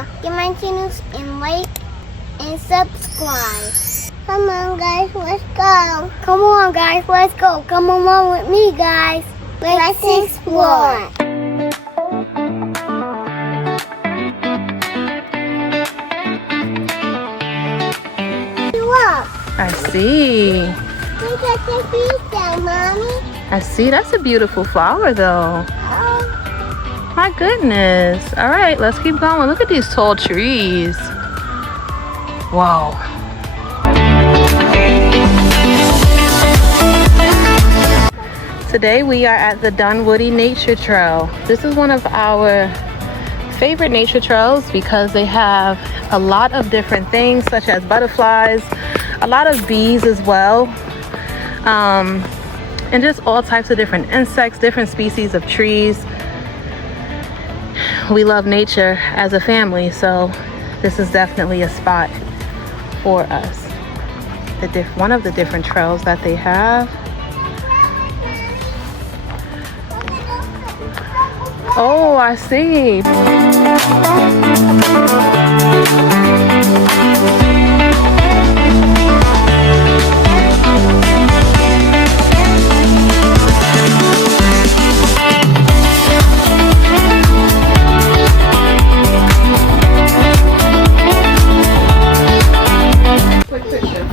documentaries and like and subscribe. Come on, guys, let's go. Come on, guys, let's go. Come along with me, guys. Let's explore. Look. I see. Look at the beach down, Mommy. I see. That's a beautiful flower, though. Oh. My goodness. All right, let's keep going. Look at these tall trees. Wow. Today we are at the Dunwoody Nature Trail. This is one of our favorite nature trails because they have a lot of different things such as butterflies, a lot of bees as well, and just all types of different insects, different species of trees. We love nature as a family, so this is definitely a spot for us. One of the different trails that they have. Oh, I see. Quick picture.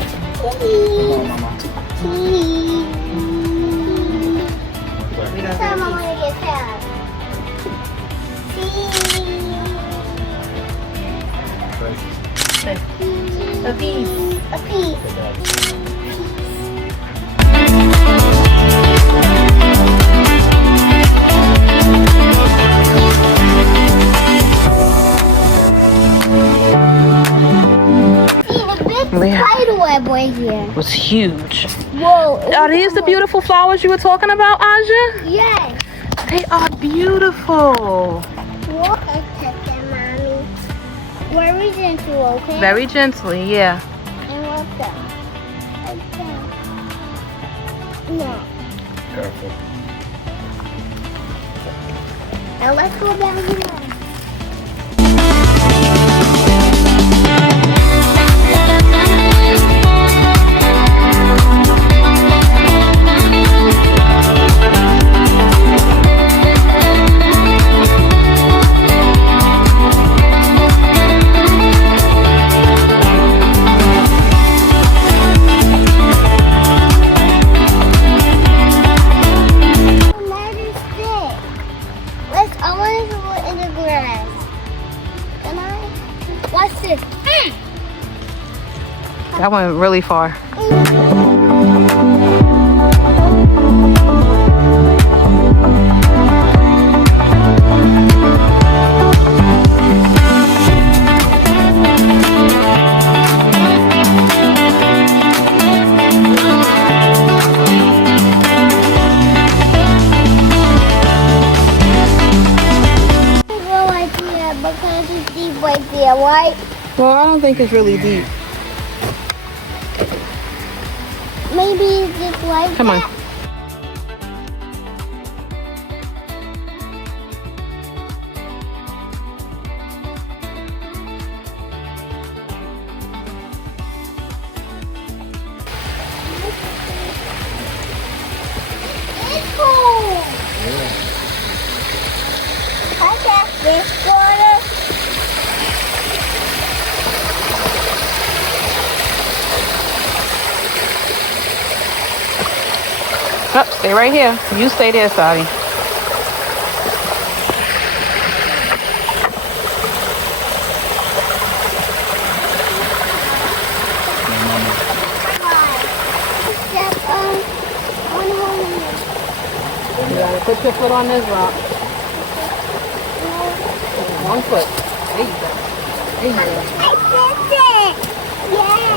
A piece. A piece. Spider web right here. Was huge. Whoa. Are these the beautiful flowers you were talking about, Aja? Yes. They are beautiful. Look at them, Mommy. Very gentle, okay? Very gently, yeah. And look them. Like that. No. Careful. Now let's go down here. That went really far. Because it's deep right there, right? Well, I don't think it's really deep. Maybe it's just like Come on. that. It's cool. Yeah. I got this water. Oh, stay right here. You stay there, Sadie. You gotta put your foot on this rock. One foot. There you go. There you go. I did it! Yay!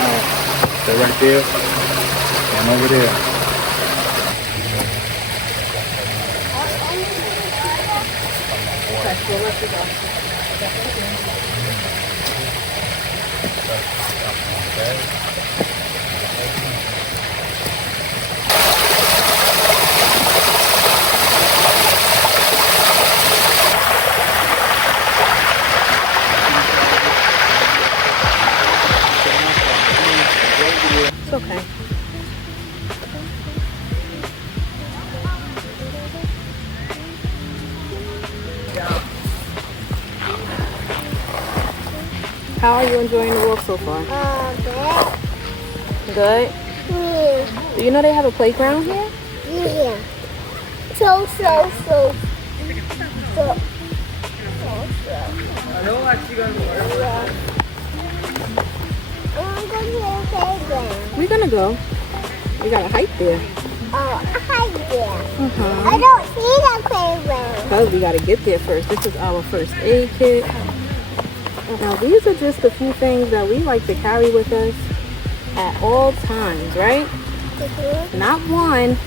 Alright, stay right there and over there. Okay, we'll let you go. How are you enjoying the walk so far? Good. Good? Yeah. Do you know they have a playground here? Yeah. So. We're gonna go. We got a hike there. Oh, I hike there. Uh-huh. I don't see that playground. Because we gotta get there first. This is our first aid kit. Now these are just a few things that we like to carry with us at all times, right? Not one,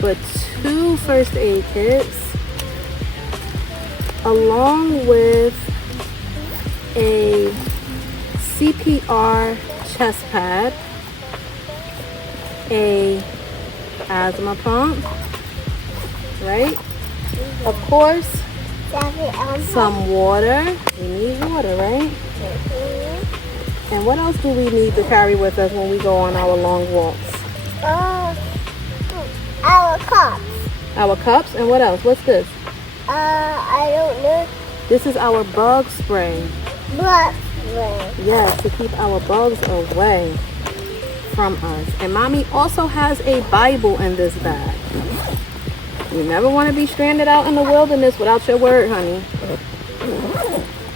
but 2 first aid kits, along with a CPR chest pad, a asthma pump, right? Of course, some water. We need water, right? And what else do we need to carry with us when we go on our long walks? Our cups. Our cups, and what else? What's this? I don't know. This is our bug spray. But Yes, to keep our bugs away from us. And mommy also has a Bible in this bag. You never want to be stranded out in the wilderness without your word, honey.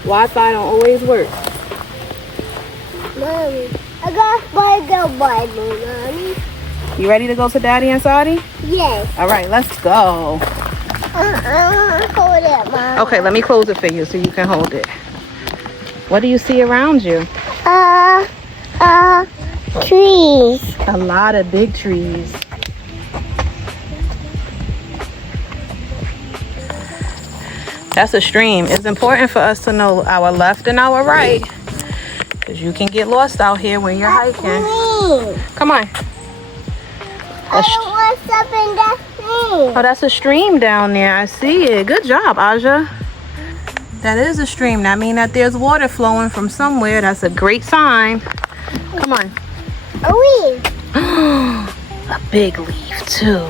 Wi-Fi don't always work. Mommy, I got my Bible, Mommy. You ready to go to Daddy and Sadie? Yes. All right, let's go. Hold it, Mom. Okay, let me close it for you so you can hold it. What do you see around you? Trees. A lot of big trees. That's a stream. It's important for us to know our left and our right, because you can get lost out here when you're hiking. Come on. I don't want stuff in that stream. Oh, that's a stream down there. I see it. Good job, Aja. That is a stream. That means that there's water flowing from somewhere. That's a great sign. Come on. A leaf. A big leaf, too.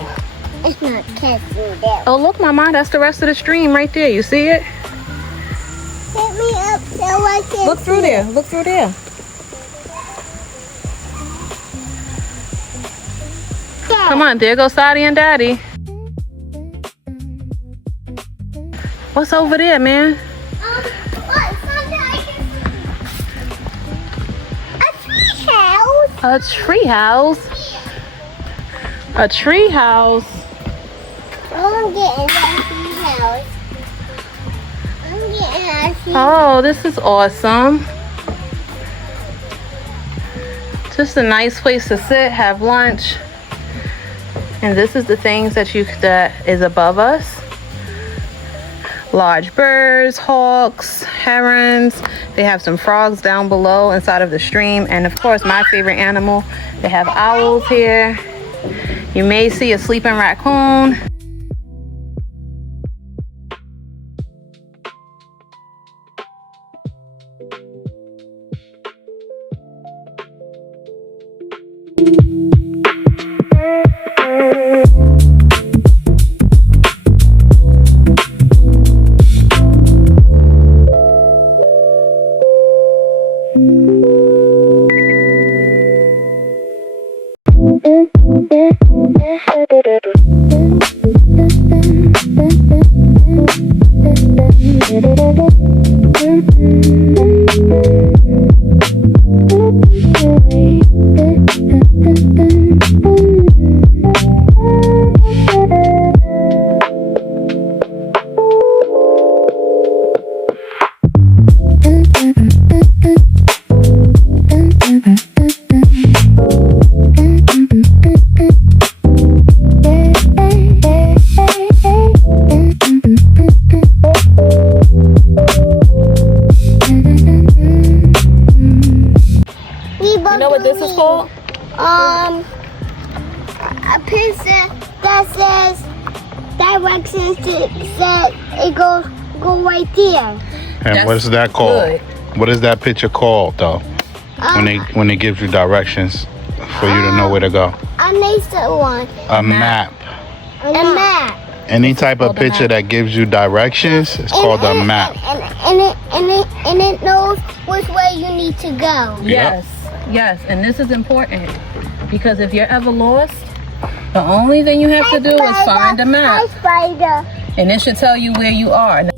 It's not catching that. Oh, look, Mama. That's the rest of the stream right there. You see it? Hit me up so I can Look through there. Look through there. Come on. There goes Sadie and Daddy. What's over there, man? A tree house. A tree house. I'm getting that tree house. I'm getting that tree Oh, this is awesome. Just a nice place to sit, have lunch. And this is the things that is above us. Large birds, hawks, herons. They have some frogs down below inside of the stream. And of course, my favorite animal, they have owls here. You may see a sleeping raccoon. You know what this is called? A picture that says directions to say it go right there. And what is that called? Good. What is that picture called, though? When they give you directions for you to know where to go. A nature one. A map. A map. Any type of picture that gives you directions is called a map. And it knows which way you need to go. Yes, yes, and this is important because if you're ever lost, the only thing you have to do is find a map, and it should tell you where you are.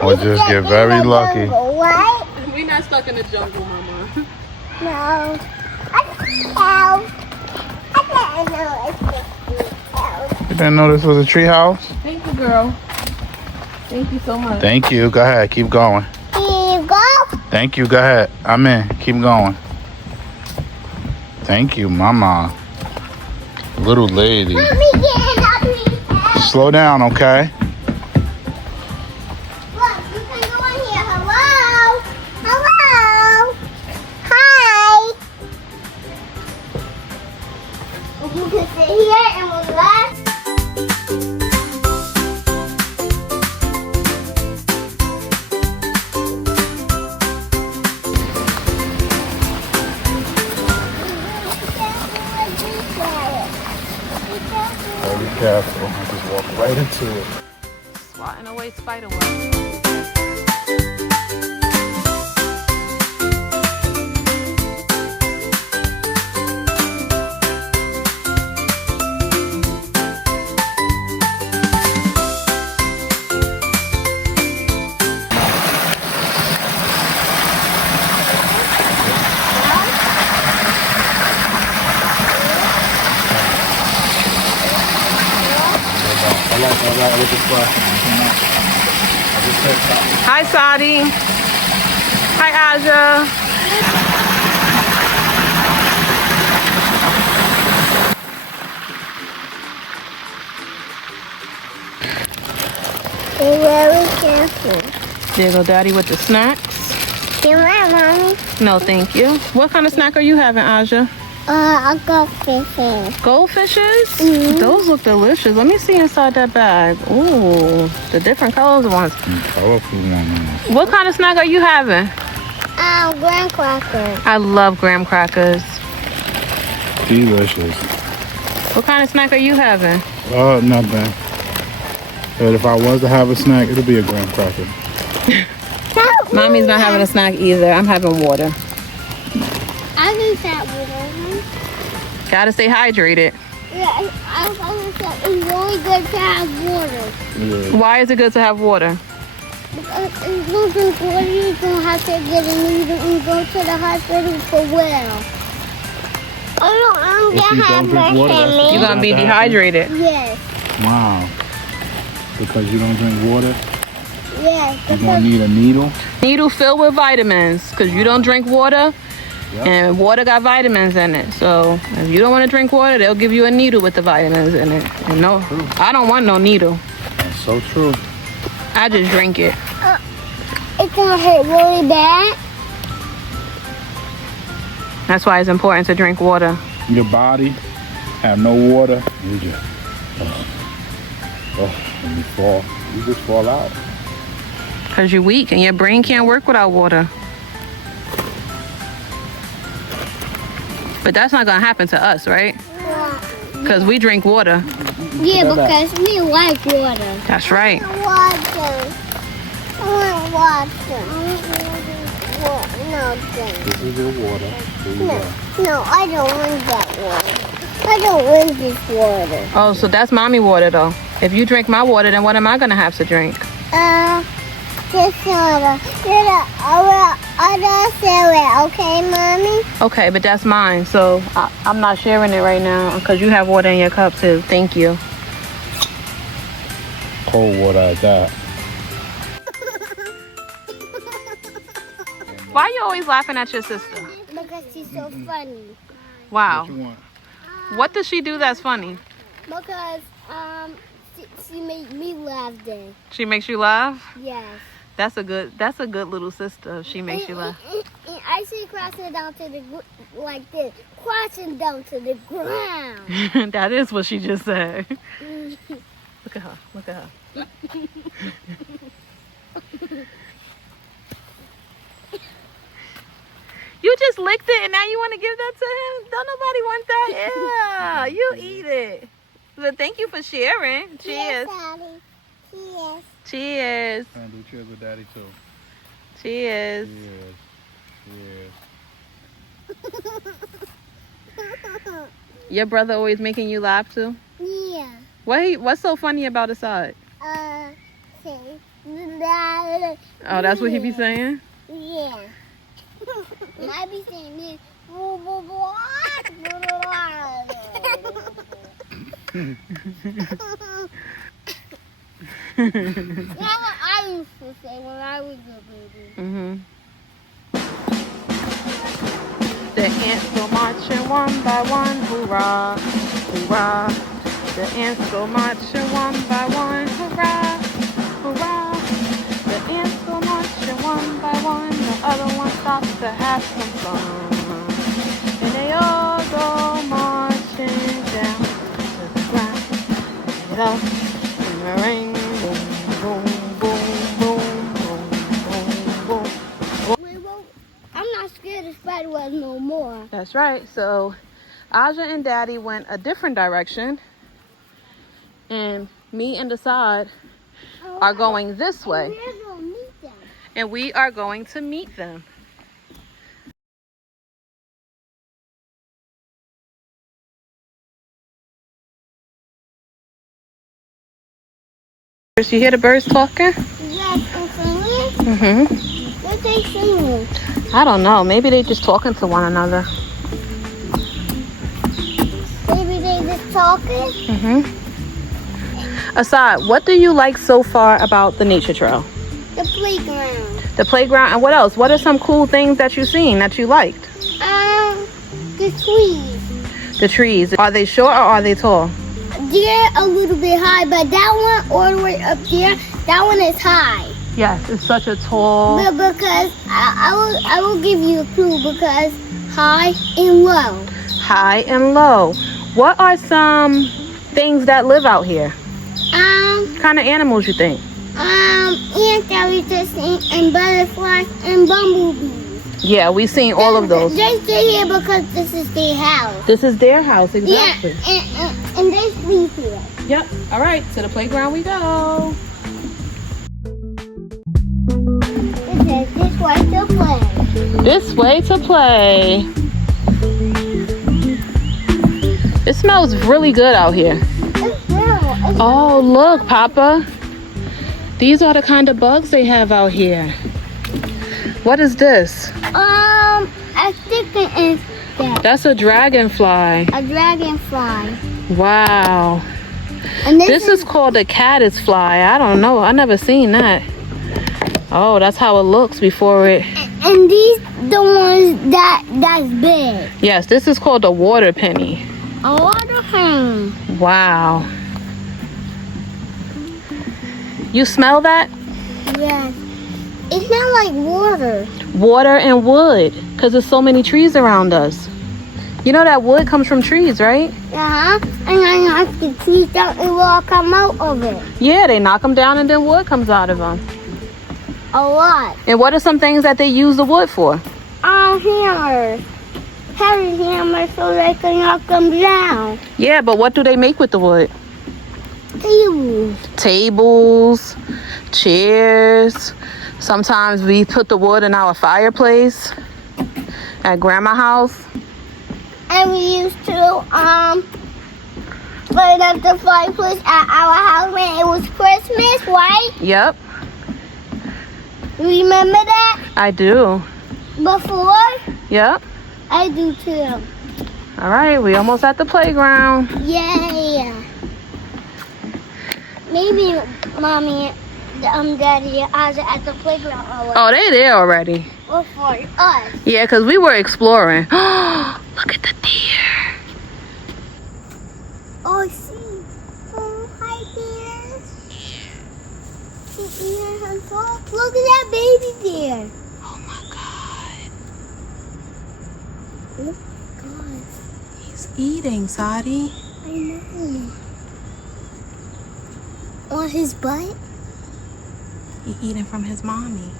Or just get very lucky. What? We're not stuck in the jungle, Mama. No. I didn't know it's just You didn't know this was a tree house? Thank you, girl. Thank you so much. Thank you. Go ahead. Keep going. Here you go. Thank you. Go ahead. I'm in. Keep going. Thank you, Mama. Little lady. Let me get up. Slow down, okay? Look, you can go in here. Hello? Hello? Hi. You can sit here and relax. Be careful. I just walk right into it. Swatting away spider webs. Hi, Sadi. Hi, Aja. Be very careful. There go Daddy with the snacks. You want, Mommy? No, thank you. What kind of snack are you having, Aja? I'll go fishing. Goldfishes? Mhm. Those look delicious. Let me see inside that bag. Ooh, the different colors ones. Colorful ones. What kind of snack are you having? Graham crackers. I love graham crackers. Delicious. What kind of snack are you having? Nothing. But if I was to have a snack, it'll be a graham cracker. Mommy's not having a snack either. I'm having water. I think that water. Gotta stay hydrated. Yeah, I was going to say it's really good to have water. Yeah. Why is it good to have water? Because if you don't drink water, you're going to have to get a needle and go to the hospital for well. I'm If going you to don't have drink water, breast that's You're gonna be dehydrated. Yes, Wow. Because you don't drink water, yes. you're gonna need a needle. Needle filled with vitamins, because you don't drink water, and water got vitamins in it. So if you don't want to drink water, they'll give you a needle with the vitamins in it. And no, I don't want no needle. That's so true. I just drink it. It's going to hurt really bad. That's why it's important to drink water. Your body have no water, you just when you fall, you just fall out. Because you're weak and your brain can't work without water. But that's not going to happen to us, right? Because we drink water. Yeah, because we like water. That's right. Water. I want water. No, drink. This is your water. Here you go. No, I don't want that water. I don't want this water. Oh, so that's mommy water, though. If you drink my water, then what am I going to have to drink? Just order. Get other cereal, okay, Mommy? Okay, but that's mine, so I'm not sharing it right now because you have water in your cup too. Thank you. Cold water at that. Why are you always laughing at your sister? Because she's so funny. Wow. What you want? What does she do that's funny? Because she made me laugh then. She makes you laugh? Yes. That's a good little sister. She makes you laugh. And I see crossing down to the like this, crossing down to the ground. That is what she just said. Look at her. Look at her. You just licked it and now you want to give that to him? Don't nobody want that. Yeah, you eat it. But thank you for sharing. Cheers. Daddy. Cheers. Cheers. And do cheers with Daddy too. Cheers. Cheers. Your brother always making you laugh too? Yeah. What's so funny about Assad? Okay. Oh, that's what he be saying? Yeah. I be saying this. That's what I used to say when I was a baby. The ants go marching one by one, hoorah, hoorah. The ants go marching one by one, hoorah, hoorah. The ants go marching one by one, the other one stops to have some fun. And they all go marching down to the ground. Get up in the ring, boom, boom, boom, boom, boom, boom, boom. I'm not scared of spider webs no more. That's right. So Aja and Daddy went a different direction, and me and Assad are going this way, We're gonna meet them. and we are going to meet them. You hear the birds talking? Yes, and singing. What they singing? I don't know. Maybe they just talking to one another. Maybe they just talking. Assad, what do you like so far about the nature trail? The playground. The playground, and what else? What are some cool things that you've seen that you liked? The trees. The trees. Are they short or are they tall? They're a little bit high, but that one all the way up there, that one is high. Yes, it's such a tall. But because I will give you a clue because high and low. High and low. What are some things that live out here? What kind of animals you think? Ants that we just seen, and butterflies and bumblebees. Yeah, we've seen all of those. They stay here because this is their house. This is their house, exactly. Yeah, and they sleep here. Yep. All right, to the playground we go. It says this way to play. This way to play. It smells really good out here. Oh, look, Papa. These are the kind of bugs they have out here. What is this? I think it is That's a dragonfly. a dragonfly. Wow. And This is called a caddisfly. I don't know. I never seen that. Oh, that's how it looks before it. And these the ones that's big. Yes, this is called a water penny. A water hang. Wow. You smell that? Yes. It smells like water. Water and wood, because there's so many trees around us. You know that wood comes from trees, right? And I knock the trees down, it will all come out of it. Yeah, they knock them down and then wood comes out of them. A lot. And what are some things that they use the wood for? Hammers. Heavy hammers so they can knock them down. Yeah, but what do they make with the wood? Tables. Tables, chairs. Sometimes we put the wood in our fireplace at Grandma's house. And we used to light up the fireplace at our house when it was Christmas, right? Yep. You remember that? I do. Before? Yep. I do too. All right, we almost at the playground. Yay! Maybe Mommy, Daddy, I was at the playground already. Oh, they there already. Before us. Yeah, because we were exploring. Look at the deer. Oh, I see. Oh, hi, dear. Look at that baby deer. Oh my God. Oh God. He's eating, Sadi. I know. On his butt? He's eating from his mommy.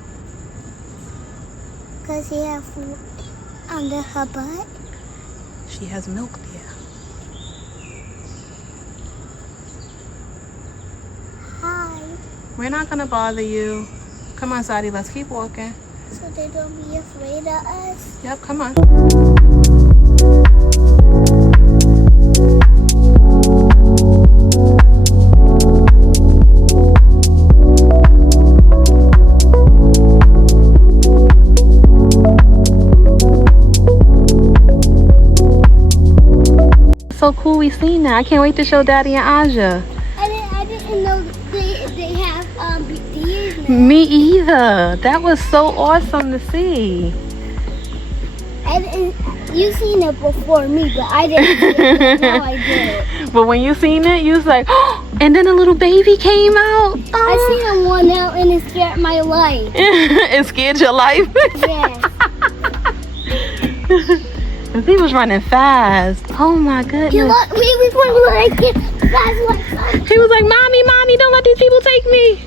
Because he has food under her butt? She has milk there. Hi. We're not gonna bother you. Come on, Sadi, let's keep walking. So they don't be afraid of us? Yep, come on. So cool, we seen that. I can't wait to show Daddy and Aja. I didn't know they have deers now. Me either. That was so awesome to see. You seen it before me, but I didn't see it. Now I did. But when you seen it, you was like, oh, and then a little baby came out. I Oh. seen him one out and it scared my life. It scared your life. Yes. He was running fast. Oh my goodness. He was running like it. That's what. He was like, mommy, don't let these people take me.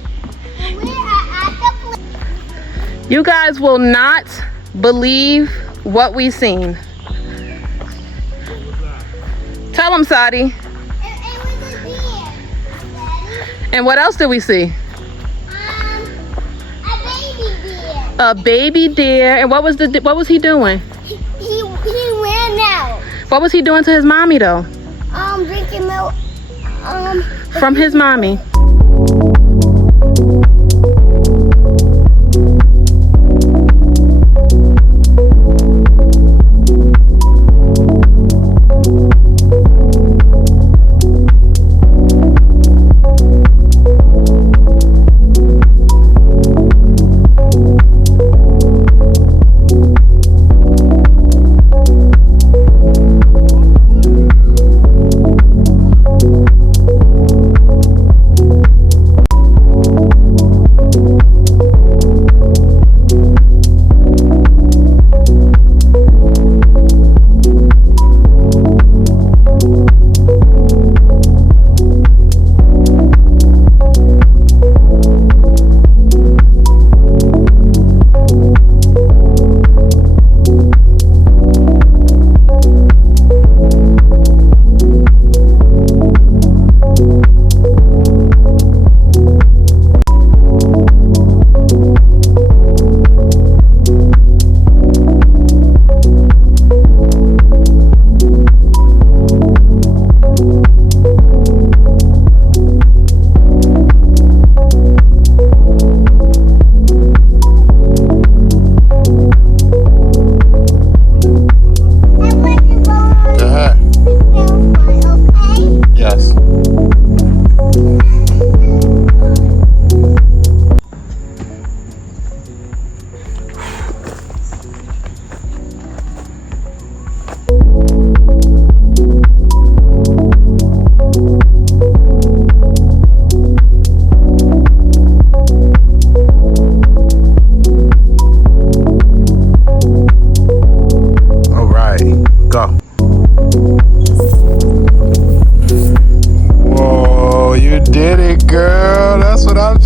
We are at the place. You guys will not believe what we seen. Tell them, Sadi. It was a deer. Daddy. And what else did we see? A baby deer. A baby deer. And what was he doing? He ran out. What was he doing to his mommy though? Drinking milk. From his mommy.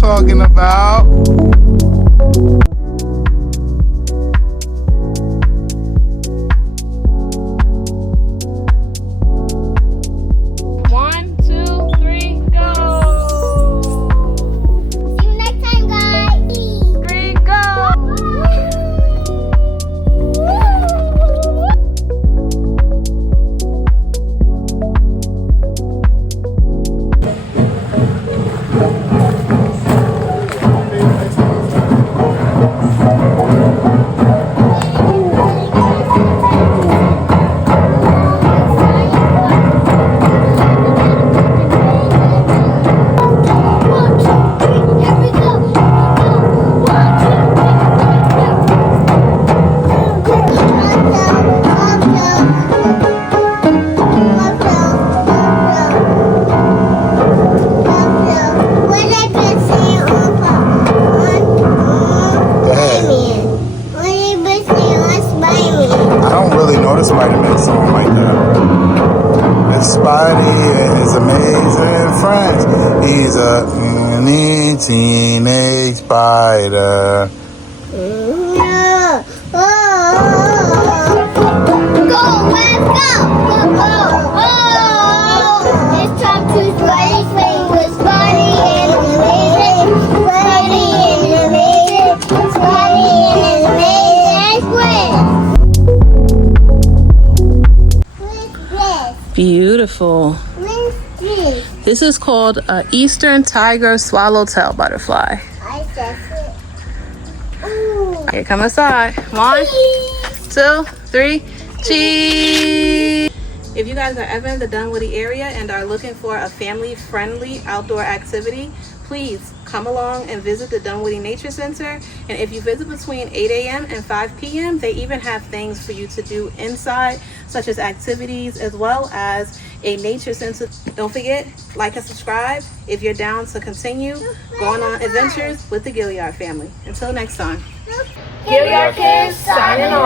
talking about. One, two, three, go. See you next time, guys. 3, go. He's a mini teenage spider. Go, let's go! Go, go! Oh! It's time to swing, swing with Spotty and Amazing. Spotty and Amazing. Spotty and Amazing. What's this? Beautiful. What's this? This is called an Eastern Tiger Swallowtail Butterfly. I said it. Ooh. Here, come inside. 1, 2, 3, cheese! If you guys are ever in the Dunwoody area and are looking for a family-friendly outdoor activity, please come along and visit the Dunwoody Nature Center. And if you visit between 8 a.m. and 5 p.m., they even have things for you to do inside, such as activities as well as a nature center. Don't forget, like and subscribe if you're down to continue going on adventures with the Gilyard family. Until next time. Gilyard kids signing off.